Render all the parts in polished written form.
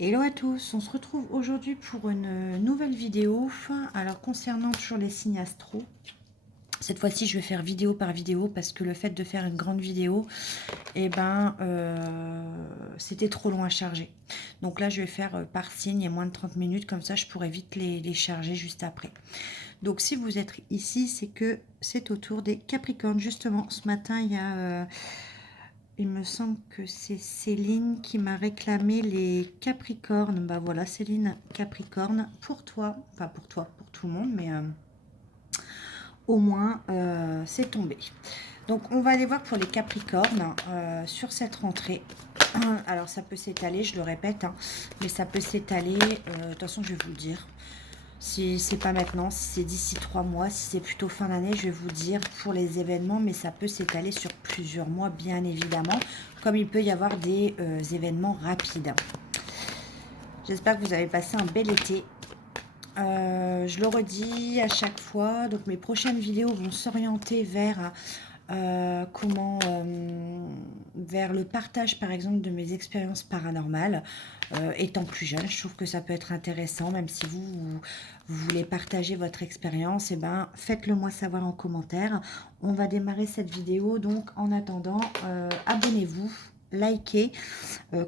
Hello à tous, on se retrouve aujourd'hui pour une nouvelle vidéo. Alors concernant toujours les signes astro, cette fois-ci je vais faire vidéo par vidéo parce que le fait de faire une grande vidéo, c'était trop long à charger. Donc là je vais faire par signe et moins de 30 minutes, comme ça je pourrai vite les charger juste après. Donc si vous êtes ici, c'est que c'est au tour des Capricornes. Justement ce matin il y a... il me semble que c'est Céline qui m'a réclamé les Capricornes. Bah voilà, Céline Capricorne, pour toi. Enfin, pour toi, pour tout le monde, mais au moins, c'est tombé. Donc, on va aller voir pour les Capricornes sur cette rentrée. Alors, ça peut s'étaler, je le répète, hein, mais ça peut s'étaler. De toute façon, je vais vous le dire. Si c'est pas maintenant, si c'est d'ici 3 mois, si c'est plutôt fin d'année, je vais vous dire pour les événements, mais ça peut s'étaler sur plusieurs mois, bien évidemment, comme il peut y avoir des événements rapides. J'espère que vous avez passé un bel été. Je le redis à chaque fois, donc mes prochaines vidéos vont s'orienter vers vers le partage par exemple de mes expériences paranormales. Étant plus jeune, je trouve que ça peut être intéressant, même si vous voulez partager votre expérience, et ben faites-le moi savoir en commentaire. On va démarrer cette vidéo, donc en attendant, abonnez-vous, likez,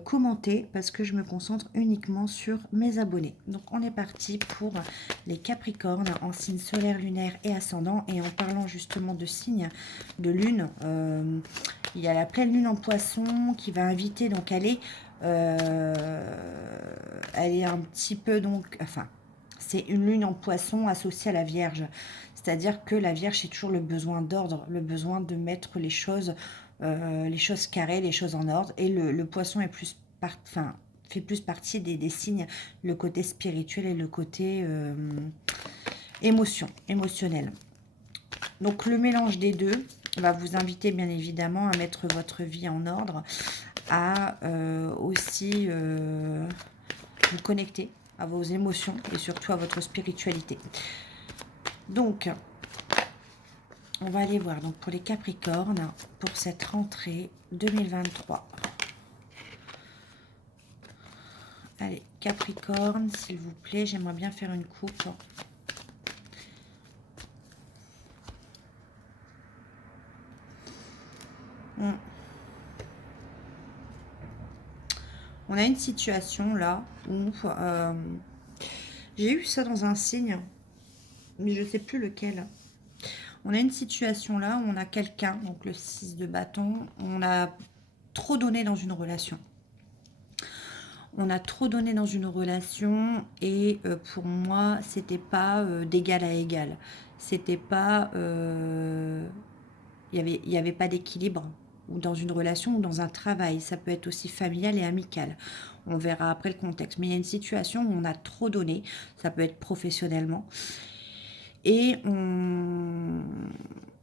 commentez, parce que je me concentre uniquement sur mes abonnés. Donc on est parti pour les Capricornes en signe solaire, lunaire et ascendant. Et en parlant justement de signes de lune, il y a la pleine lune en poisson qui va inviter, donc elle est un petit peu, donc enfin c'est une lune en poisson associée à la Vierge, c'est-à-dire que la Vierge c'est toujours le besoin d'ordre, le besoin de mettre les choses carrées, les choses en ordre, et le poisson est plus fait plus partie des signes, le côté spirituel et le côté émotionnel. Donc le mélange des deux va vous inviter bien évidemment à mettre votre vie en ordre, à aussi vous connecter à vos émotions et surtout à votre spiritualité. Donc, on va aller voir donc pour les Capricornes pour cette rentrée 2023. Allez, Capricorne, s'il vous plaît, j'aimerais bien faire une coupe. On a une situation là où j'ai eu ça dans un signe, mais je ne sais plus lequel. On a une situation là où on a quelqu'un, donc le 6 de bâton, on a trop donné dans une relation. On a trop donné dans une relation et pour moi, c'était pas d'égal à égal. C'était pas... il y avait pas d'équilibre ou dans une relation ou dans un travail. Ça peut être aussi familial et amical. On verra après le contexte. Mais il y a une situation où on a trop donné. Ça peut être professionnellement. Et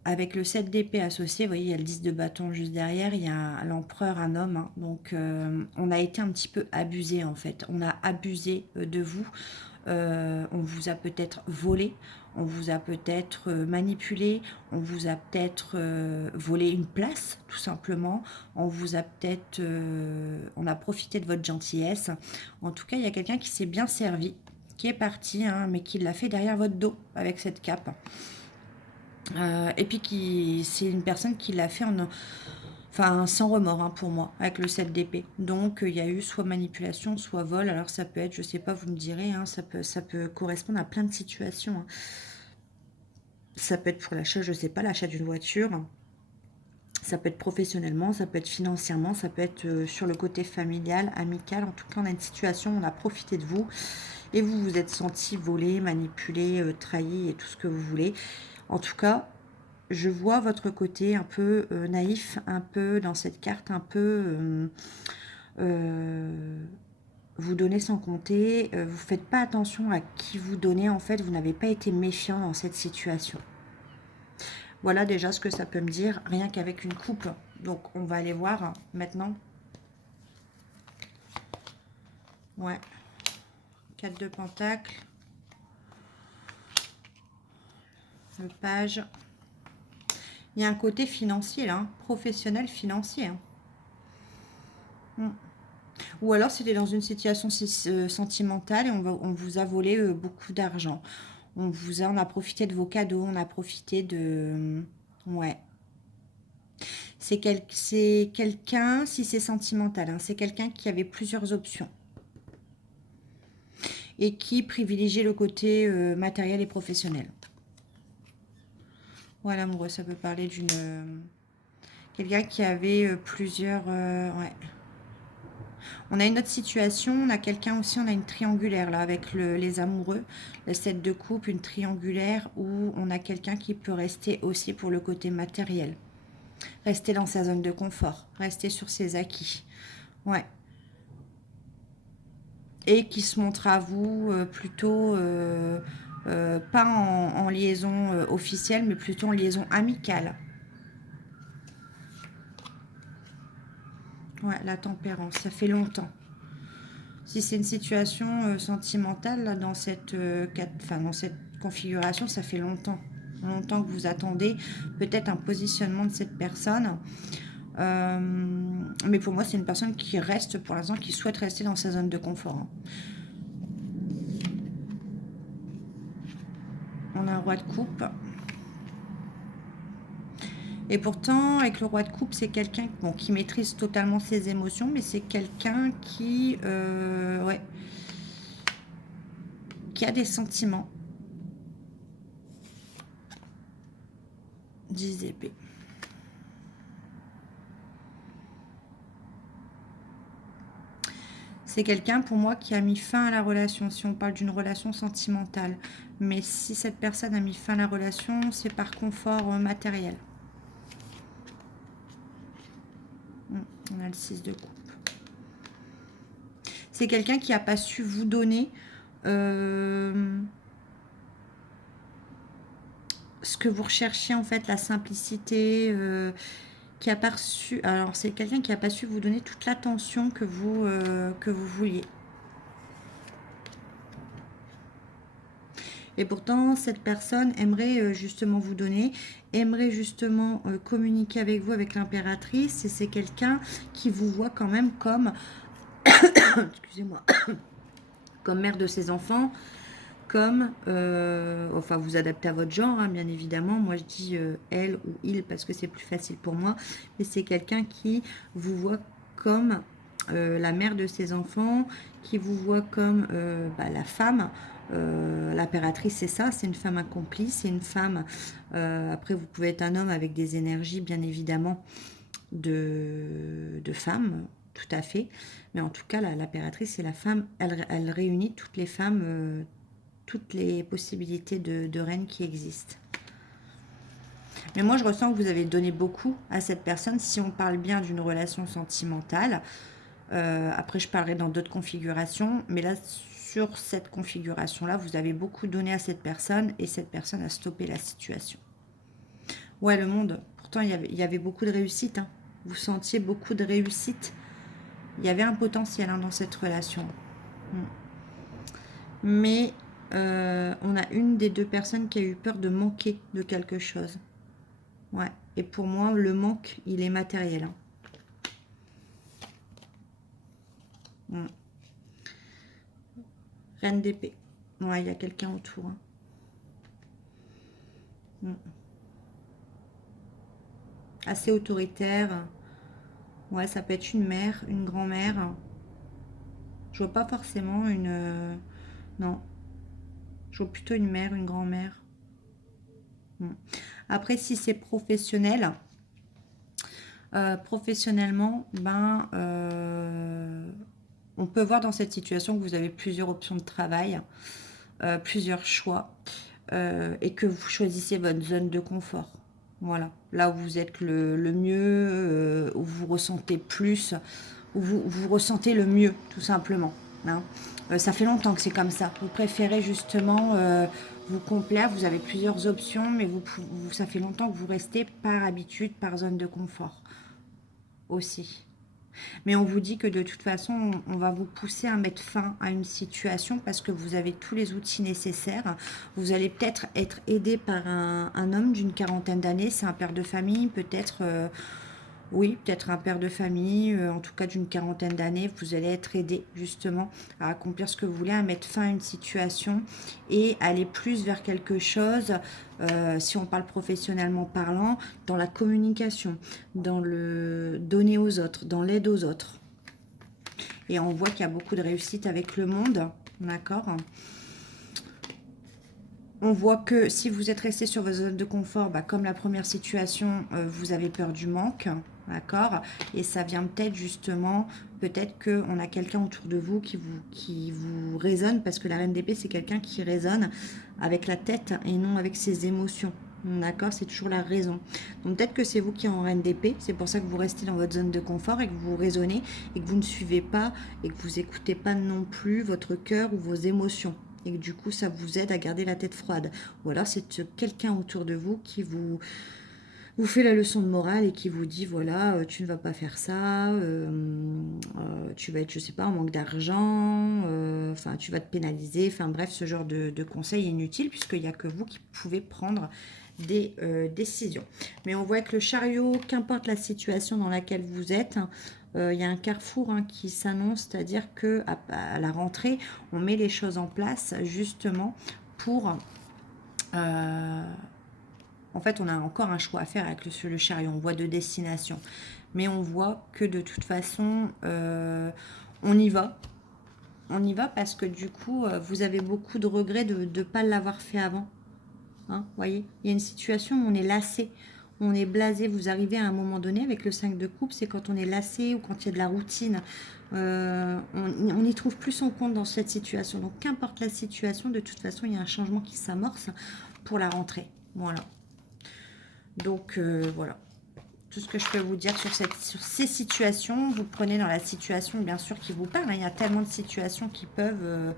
avec le 7 d'épée associé, vous voyez, il y a le 10 de bâton juste derrière, il y a l'empereur, un homme. Hein. Donc, on a été un petit peu abusé, en fait. On a abusé de vous. On vous a peut-être volé, on vous a peut-être manipulé, on vous a peut-être volé une place, tout simplement. On vous a peut-être... on a profité de votre gentillesse. En tout cas, il y a quelqu'un qui s'est bien servi, qui est parti, hein, mais qui l'a fait derrière votre dos avec cette cape. Et puis c'est une personne qui l'a fait sans remords, hein, pour moi, avec le 7 d'épée. Donc il y a eu soit manipulation, soit vol. Alors ça peut être, je sais pas, vous me direz, hein, ça peut correspondre à plein de situations. Hein. Ça peut être pour l'achat, je sais pas, l'achat d'une voiture. Ça peut être professionnellement, ça peut être financièrement, ça peut être sur le côté familial, amical. En tout cas, on a une situation, on a profité de vous et vous vous êtes senti volé, manipulé, trahi et tout ce que vous voulez. En tout cas, je vois votre côté un peu naïf, un peu dans cette carte, un peu vous donnez sans compter. Vous faites pas attention à qui vous donnez. En fait, vous n'avez pas été méfiant dans cette situation. Voilà déjà ce que ça peut me dire, rien qu'avec une coupe. Donc, on va aller voir maintenant. Ouais. 4 de Pentacle. Le page. Il y a un côté financier là, hein, professionnel financier. Hein. Ou alors c'était dans une situation sentimentale et on vous a volé beaucoup d'argent. On a profité de vos cadeaux, on a profité de... Ouais. C'est quelqu'un, si c'est sentimental, hein, c'est quelqu'un qui avait plusieurs options et qui privilégiait le côté matériel et professionnel. Voilà, amoureux, ça peut parler d'une... quelqu'un qui avait plusieurs... ouais. On a une autre situation, on a quelqu'un aussi, on a une triangulaire là, avec les amoureux, le 7 de coupe, une triangulaire où on a quelqu'un qui peut rester aussi pour le côté matériel. Rester dans sa zone de confort, rester sur ses acquis. Ouais. Et qui se montre à vous plutôt, pas en liaison officielle, mais plutôt en liaison amicale. Ouais, la tempérance, ça fait longtemps. Si c'est une situation sentimentale, là, dans cette configuration, ça fait longtemps. Longtemps que vous attendez peut-être un positionnement de cette personne. Mais pour moi, c'est une personne qui reste, pour l'instant, qui souhaite rester dans sa zone de confort. Hein. On a un roi de coupe. Et pourtant, avec le roi de coupe, c'est quelqu'un bon, qui maîtrise totalement ses émotions, mais c'est quelqu'un ouais, qui a des sentiments. 10 épées. C'est quelqu'un pour moi qui a mis fin à la relation, si on parle d'une relation sentimentale. Mais si cette personne a mis fin à la relation, c'est par confort matériel. On a le 6 de coupe. C'est quelqu'un qui n'a pas su vous donner ce que vous recherchiez en fait, la simplicité, qui a pas reçu. Alors c'est quelqu'un qui n'a pas su vous donner toute l'attention que vous vouliez. Et pourtant, cette personne aimerait justement vous donner, aimerait justement communiquer avec vous, avec l'impératrice. Et c'est quelqu'un qui vous voit quand même comme, excusez-moi, comme mère de ses enfants, comme, enfin vous adaptez à votre genre, hein, bien évidemment. Moi je dis elle ou il parce que c'est plus facile pour moi. Mais c'est quelqu'un qui vous voit comme la mère de ses enfants, qui vous voit comme la femme. L'impératrice, c'est ça, c'est une femme accomplie, c'est une femme, après vous pouvez être un homme avec des énergies bien évidemment de femme, tout à fait, mais en tout cas l'impératrice c'est la femme, elle réunit toutes les femmes, toutes les possibilités de reine qui existent. Mais moi je ressens que vous avez donné beaucoup à cette personne si on parle bien d'une relation sentimentale. Après je parlerai dans d'autres configurations, mais là sur cette configuration-là, vous avez beaucoup donné à cette personne et cette personne a stoppé la situation. Ouais, le monde, pourtant il y avait beaucoup de réussite. Hein. Vous sentiez beaucoup de réussite. Il y avait un potentiel dans cette relation. Mais on a une des deux personnes qui a eu peur de manquer de quelque chose. Ouais, et pour moi, le manque, il est matériel. Hein. Reine d'épée. Ouais, il y a quelqu'un autour. Hein. Assez autoritaire. Ouais, ça peut être une mère, une grand-mère. Je vois pas forcément une... non. Je vois plutôt une mère, une grand-mère. Après, si c'est professionnel, professionnellement, on peut voir dans cette situation que vous avez plusieurs options de travail, plusieurs choix, et que vous choisissez votre zone de confort. Voilà, là où vous êtes le mieux, où vous ressentez plus, où vous ressentez le mieux, tout simplement. Hein. Ça fait longtemps que c'est comme ça. Vous préférez justement vous complaire, vous avez plusieurs options, mais ça fait longtemps que vous restez par habitude, par zone de confort aussi. Mais on vous dit que de toute façon, on va vous pousser à mettre fin à une situation parce que vous avez tous les outils nécessaires. Vous allez peut-être être aidé par un homme d'une quarantaine d'années. C'est un père de famille, peut-être Oui, peut-être un père de famille, en tout cas d'une quarantaine d'années, vous allez être aidé justement à accomplir ce que vous voulez, à mettre fin à une situation et aller plus vers quelque chose, si on parle professionnellement parlant, dans la communication, dans le donner aux autres, dans l'aide aux autres. Et on voit qu'il y a beaucoup de réussite avec le monde, d'accord? On voit que si vous êtes resté sur votre zone de confort, bah, comme la première situation, vous avez peur du manque, d'accord? Et ça vient peut-être justement, peut-être qu'on a quelqu'un autour de vous qui vous résonne, parce que la reine d'épée, c'est quelqu'un qui résonne avec la tête et non avec ses émotions. D'accord, c'est toujours la raison. Donc peut-être que c'est vous qui êtes en reine d'épée, c'est pour ça que vous restez dans votre zone de confort et que vous raisonnez et que vous ne suivez pas et que vous écoutez pas non plus votre cœur ou vos émotions et que du coup ça vous aide à garder la tête froide. Ou alors c'est quelqu'un autour de vous qui vous fait la leçon de morale et qui vous dit voilà, tu ne vas pas faire ça, tu vas être, je sais pas, en manque d'argent, enfin tu vas te pénaliser, enfin bref, ce genre de conseils inutiles puisqu'il n'y a que vous qui pouvez prendre des décisions. Mais on voit que le chariot, qu'importe la situation dans laquelle vous êtes, il y a un carrefour qui s'annonce, c'est-à-dire que à la rentrée, on met les choses en place justement pour... en fait, on a encore un choix à faire avec le chariot. On voit deux destinations. Mais on voit que de toute façon, on y va. On y va parce que du coup, vous avez beaucoup de regrets de ne pas l'avoir fait avant. Hein, voyez, il y a une situation où on est lassé, on est blasé. Vous arrivez à un moment donné avec le 5 de coupe, c'est quand on est lassé ou quand il y a de la routine. On n'y trouve plus son compte dans cette situation. Donc, qu'importe la situation, de toute façon, il y a un changement qui s'amorce pour la rentrée. Voilà. Donc, voilà. Tout ce que je peux vous dire sur ces situations, vous prenez dans la situation, bien sûr, qui vous parle. Il y a tellement de situations qui peuvent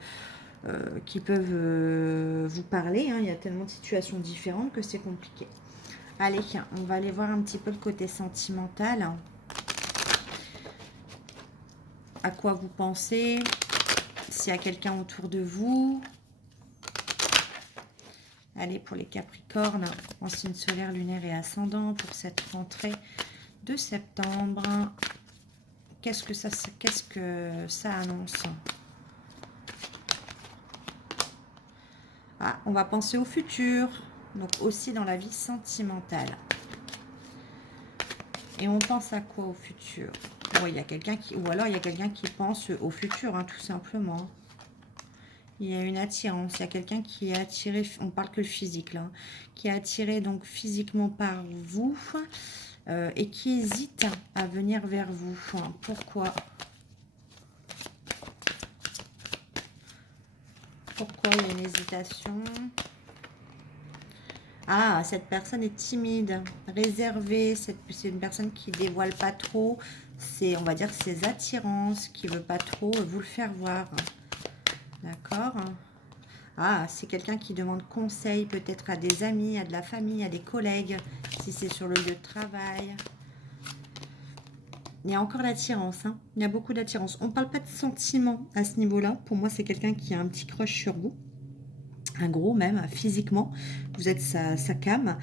vous parler. Il y a tellement de situations différentes que c'est compliqué. Allez, on va aller voir un petit peu le côté sentimental. À quoi vous pensez? S'il y a quelqu'un autour de vous. Allez, pour les Capricornes, en signe solaire, lunaire et ascendant, pour cette rentrée de septembre. Qu'est-ce que ça annonce? Ah, on va penser au futur, donc aussi dans la vie sentimentale. Et on pense à quoi au futur? Bon, il y a quelqu'un qui, ou alors il y a quelqu'un qui pense au futur, tout simplement. Il y a une attirance, il y a quelqu'un qui est attiré, on parle que le physique là, qui est attiré donc physiquement par vous et qui hésite à venir vers vous. Pourquoi? Pourquoi il y a une hésitation? Ah, cette personne est timide, réservée, c'est une personne qui dévoile pas trop, on va dire, ses attirances, qui veut pas trop vous le faire voir. D'accord? Ah, c'est quelqu'un qui demande conseil peut-être à des amis, à de la famille, à des collègues, si c'est sur le lieu de travail. Il y a encore l'attirance, il y a beaucoup d'attirance. On ne parle pas de sentiments à ce niveau-là. Pour moi, c'est quelqu'un qui a un petit crush sur vous. Un gros même, physiquement. Vous êtes sa came.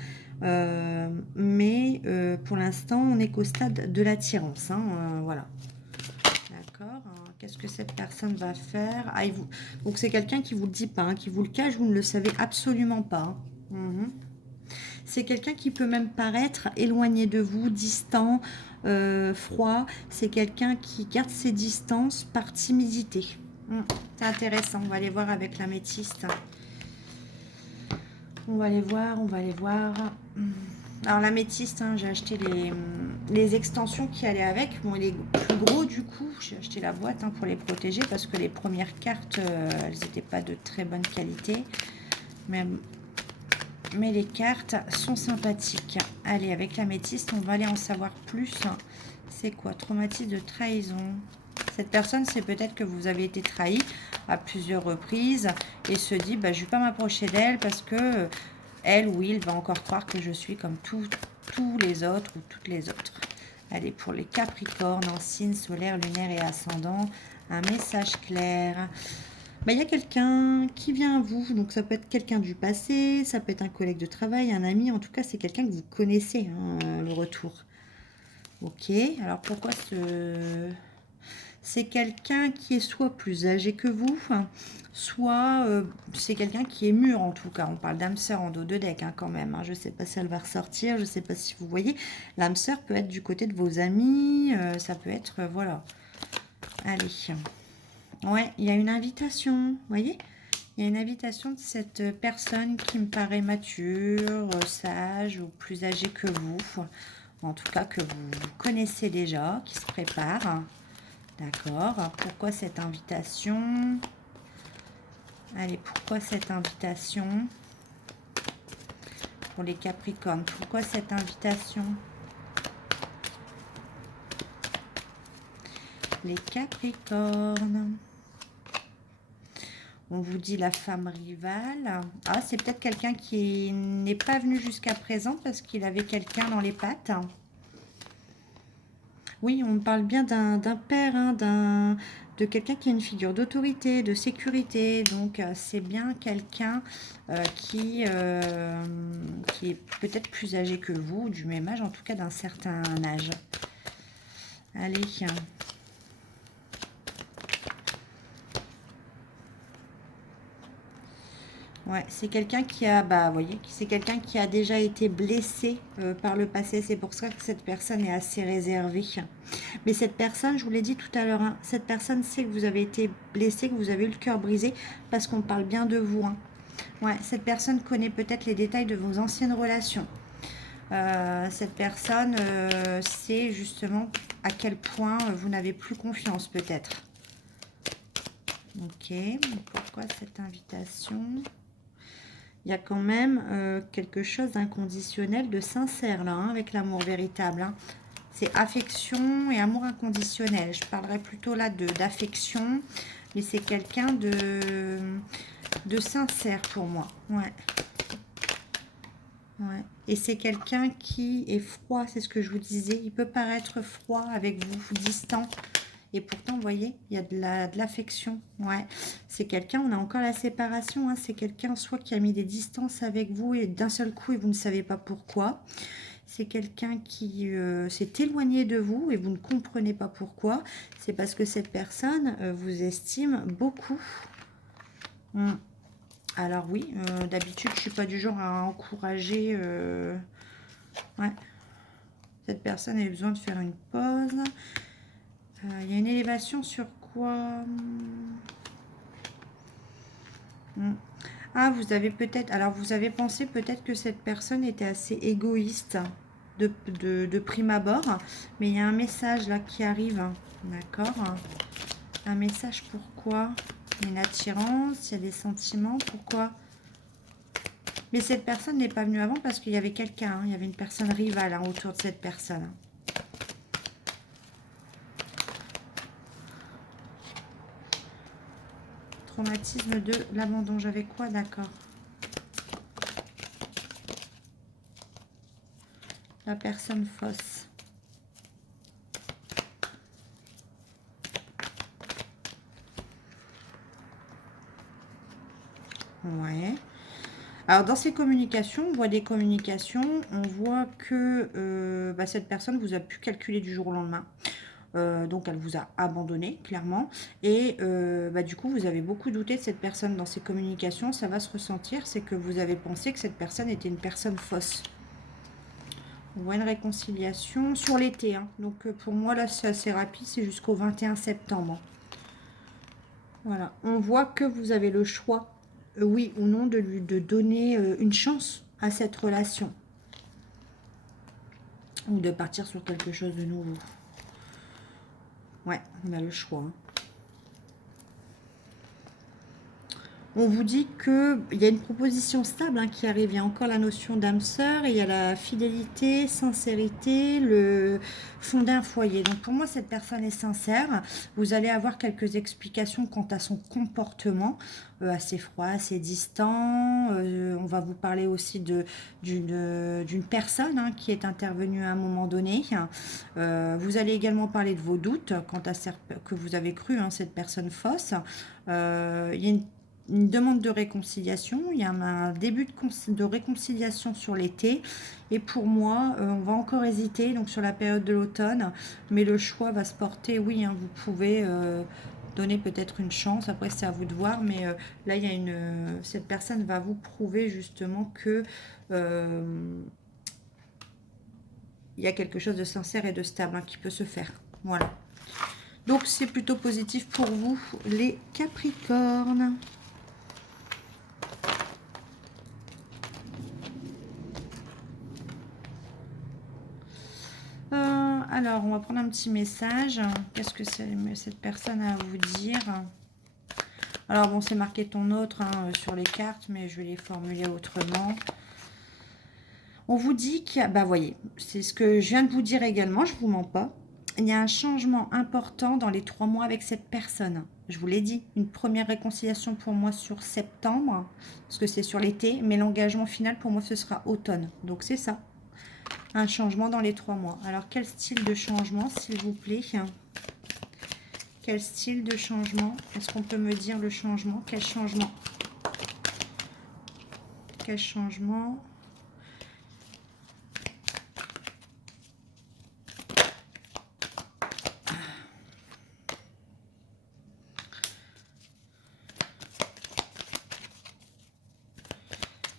Mais pour l'instant, on n'est qu'au stade de l'attirance. Voilà. D'accord. Qu'est-ce que cette personne va faire? Donc c'est quelqu'un qui vous le dit pas, qui vous le cache, vous ne le savez absolument pas. C'est quelqu'un qui peut même paraître éloigné de vous, distant, froid. C'est quelqu'un qui garde ses distances par timidité. C'est intéressant. On va aller voir avec l'améthyste. On va aller voir, on va aller voir. Alors l'améthyste, j'ai acheté les extensions qui allaient avec. Bon, il est plus gros du coup. J'ai acheté la boîte pour les protéger parce que les premières cartes, elles n'étaient pas de très bonne qualité. Mais les cartes sont sympathiques. Allez, avec l'améthyste, on va aller en savoir plus. C'est quoi? Traumatisme de trahison. Cette personne, c'est peut-être que vous avez été trahi à plusieurs reprises et se dit, je ne vais pas m'approcher d'elle parce que elle ou il va encore croire que je suis comme tous les autres ou toutes les autres. Allez, pour les Capricornes, en signe solaire, lunaire et ascendant, un message clair. Il y a quelqu'un qui vient à vous, donc ça peut être quelqu'un du passé, ça peut être un collègue de travail, un ami, en tout cas c'est quelqu'un que vous connaissez, le retour. Ok, alors pourquoi ce... C'est quelqu'un qui est soit plus âgé que vous, soit c'est quelqu'un qui est mûr en tout cas. On parle d'âme sœur en dos de deck hein, quand même. Hein. Je ne sais pas si elle va ressortir, je ne sais pas si vous voyez. L'âme sœur peut être du côté de vos amis, ça peut être... voilà. Allez. Ouais, il y a une invitation, vous voyez? Il y a une invitation de cette personne qui me paraît mature, sage ou plus âgée que vous. En tout cas, que vous connaissez déjà, qui se prépare. D'accord. Pourquoi cette invitation? Allez, pourquoi cette invitation? Pour les Capricornes, pourquoi cette invitation? Les Capricornes. On vous dit la femme rivale. Ah, c'est peut-être quelqu'un qui n'est pas venu jusqu'à présent parce qu'il avait quelqu'un dans les pattes. Oui, on parle bien d'un père, hein, de quelqu'un qui a une figure d'autorité, de sécurité. Donc, c'est bien quelqu'un qui est peut-être plus âgé que vous, du même âge, en tout cas d'un certain âge. Allez. Ouais, c'est quelqu'un qui a, bah, vous voyez, c'est quelqu'un qui a déjà été blessé par le passé. C'est pour ça que cette personne est assez réservée. Mais cette personne, je vous l'ai dit tout à l'heure, hein, cette personne sait que vous avez été blessé, que vous avez eu le cœur brisé, parce qu'on parle bien de vous. Hein. Ouais, cette personne connaît peut-être les détails de vos anciennes relations. Cette personne sait justement à quel point vous n'avez plus confiance peut-être. Ok, pourquoi cette invitation? Il y a quand même quelque chose d'inconditionnel, de sincère là, hein, avec l'amour véritable. Hein. C'est affection et amour inconditionnel. Je parlerai plutôt là d'affection, mais c'est quelqu'un de sincère pour moi. Ouais. Ouais. Et c'est quelqu'un qui est froid, c'est ce que je vous disais. Il peut paraître froid avec vous, distant. Et pourtant, vous voyez, il y a de l'affection. Ouais. C'est quelqu'un, on a encore la séparation. Hein, c'est quelqu'un soit qui a mis des distances avec vous et d'un seul coup, et vous ne savez pas pourquoi. C'est quelqu'un qui s'est éloigné de vous et vous ne comprenez pas pourquoi. C'est parce que cette personne vous estime beaucoup. Alors oui, d'habitude, je ne suis pas du genre à encourager... ouais. Cette personne a eu besoin de faire une pause. Il y a une élévation sur quoi? Ah, vous avez peut-être... Alors, vous avez pensé peut-être que cette personne était assez égoïste de prime abord. Mais il y a un message là qui arrive. D'accord. Un message pourquoi? Une attirance, il y a des sentiments. Pourquoi? Mais cette personne n'est pas venue avant parce qu'il y avait quelqu'un. Hein, il y avait une personne rivale hein, autour de cette personne. Traumatisme de l'abandon. J'avais quoi? D'accord. La personne fausse. Ouais. Alors, dans ces communications, on voit des communications, on voit que cette personne vous a pu calculer du jour au lendemain. Donc, elle vous a abandonné, clairement. Et du coup, vous avez beaucoup douté de cette personne dans ces communications. Ça va se ressentir, c'est que vous avez pensé que cette personne était une personne fausse. On voit une réconciliation sur l'été. Hein. Donc, pour moi, là, c'est assez rapide. C'est jusqu'au 21 septembre. Voilà. On voit que vous avez le choix, oui ou non, de donner une chance à cette relation. Ou de partir sur quelque chose de nouveau. Ouais, on a le choix. Hein. On vous dit qu'il y a une proposition stable hein, qui arrive. Il y a encore la notion d'âme sœur et il y a la fidélité, sincérité, le fonder un foyer. Donc pour moi, cette personne est sincère. Vous allez avoir quelques explications quant à son comportement, assez froid, assez distant. On va vous parler aussi d'une personne hein, qui est intervenue à un moment donné. Vous allez également parler de vos doutes quant à que vous avez cru hein, cette personne fausse. Il y a une une demande de réconciliation. Il y a un début de réconciliation sur l'été. Et pour moi, on va encore hésiter donc sur la période de l'automne. Mais le choix va se porter, oui, hein, vous pouvez donner peut-être une chance. Après, c'est à vous de voir. Mais là, il y a cette personne va vous prouver justement que il y a quelque chose de sincère et de stable hein, qui peut se faire. Voilà. Donc, c'est plutôt positif pour vous, les Capricornes. Alors, on va prendre un petit message. Qu'est-ce que cette personne a à vous dire? Alors, bon, c'est marqué ton autre hein, sur les cartes, mais je vais les formuler autrement. On vous dit qu'il y a... Bah, voyez, c'est ce que je viens de vous dire également, je ne vous mens pas. Il y a un changement important dans les 3 mois avec cette personne. Je vous l'ai dit, une première réconciliation pour moi sur septembre, parce que c'est sur l'été, mais l'engagement final pour moi, ce sera automne. Donc, c'est ça. Un changement dans les 3 mois. Alors, quel style de changement, s'il vous plaît? Quel style de changement? Est-ce qu'on peut me dire le changement? Quel changement? Quel changement?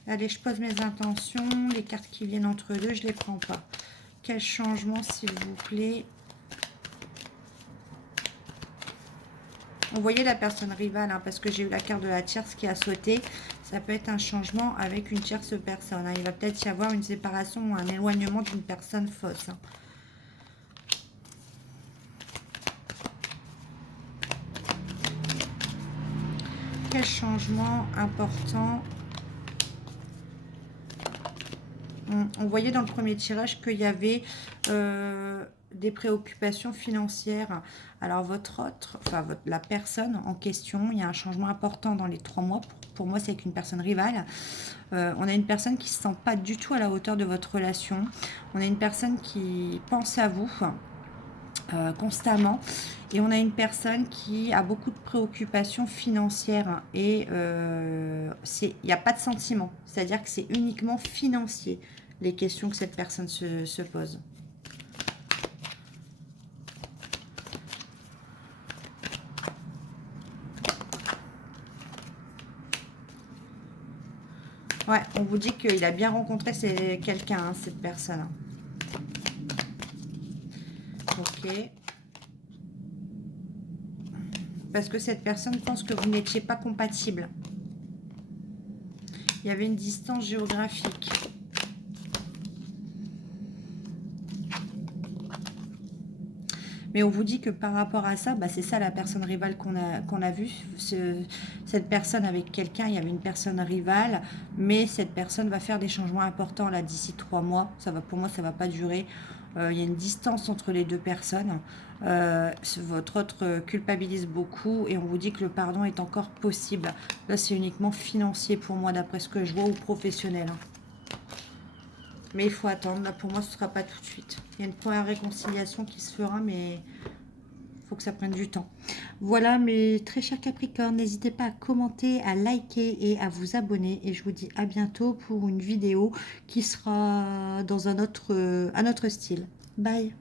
Allez, je pose mes intentions. Les cartes qui viennent entre deux, je ne les prends pas. Quel changement, s'il vous plaît? Vous voyez la personne rivale, hein, parce que j'ai eu la carte de la tierce qui a sauté. Ça peut être un changement avec une tierce personne. Hein. Il va peut-être y avoir une séparation ou un éloignement d'une personne fausse. Hein. Quel changement important? On voyait dans le premier tirage qu'il y avait des préoccupations financières. Alors la personne en question, il y a un changement important dans les 3 mois. Pour moi, c'est avec une personne rivale. On a une personne qui ne se sent pas du tout à la hauteur de votre relation. On a une personne qui pense à vous constamment. Et on a une personne qui a beaucoup de préoccupations financières. Et il n'y a pas de sentiment. C'est-à-dire que c'est uniquement financier, les questions que cette personne se pose. Ouais, on vous dit qu'il a bien rencontré quelqu'un, hein, cette personne. Ok. Parce que cette personne pense que vous n'étiez pas compatible. Il y avait une distance géographique. Mais on vous dit que par rapport à ça, bah c'est ça la personne rivale qu'on a vue. Cette personne avec quelqu'un, il y avait une personne rivale, mais cette personne va faire des changements importants là d'ici 3 mois. Pour moi, ça ne va pas durer. Il y a une distance entre les deux personnes. Votre autre culpabilise beaucoup et on vous dit que le pardon est encore possible. Là, c'est uniquement financier pour moi, d'après ce que je vois, ou professionnel. Mais il faut attendre. Là, pour moi, ce ne sera pas tout de suite. Il y a une première réconciliation qui se fera, mais il faut que ça prenne du temps. Voilà, mes très chers Capricornes, n'hésitez pas à commenter, à liker et à vous abonner. Et je vous dis à bientôt pour une vidéo qui sera dans un autre style. Bye!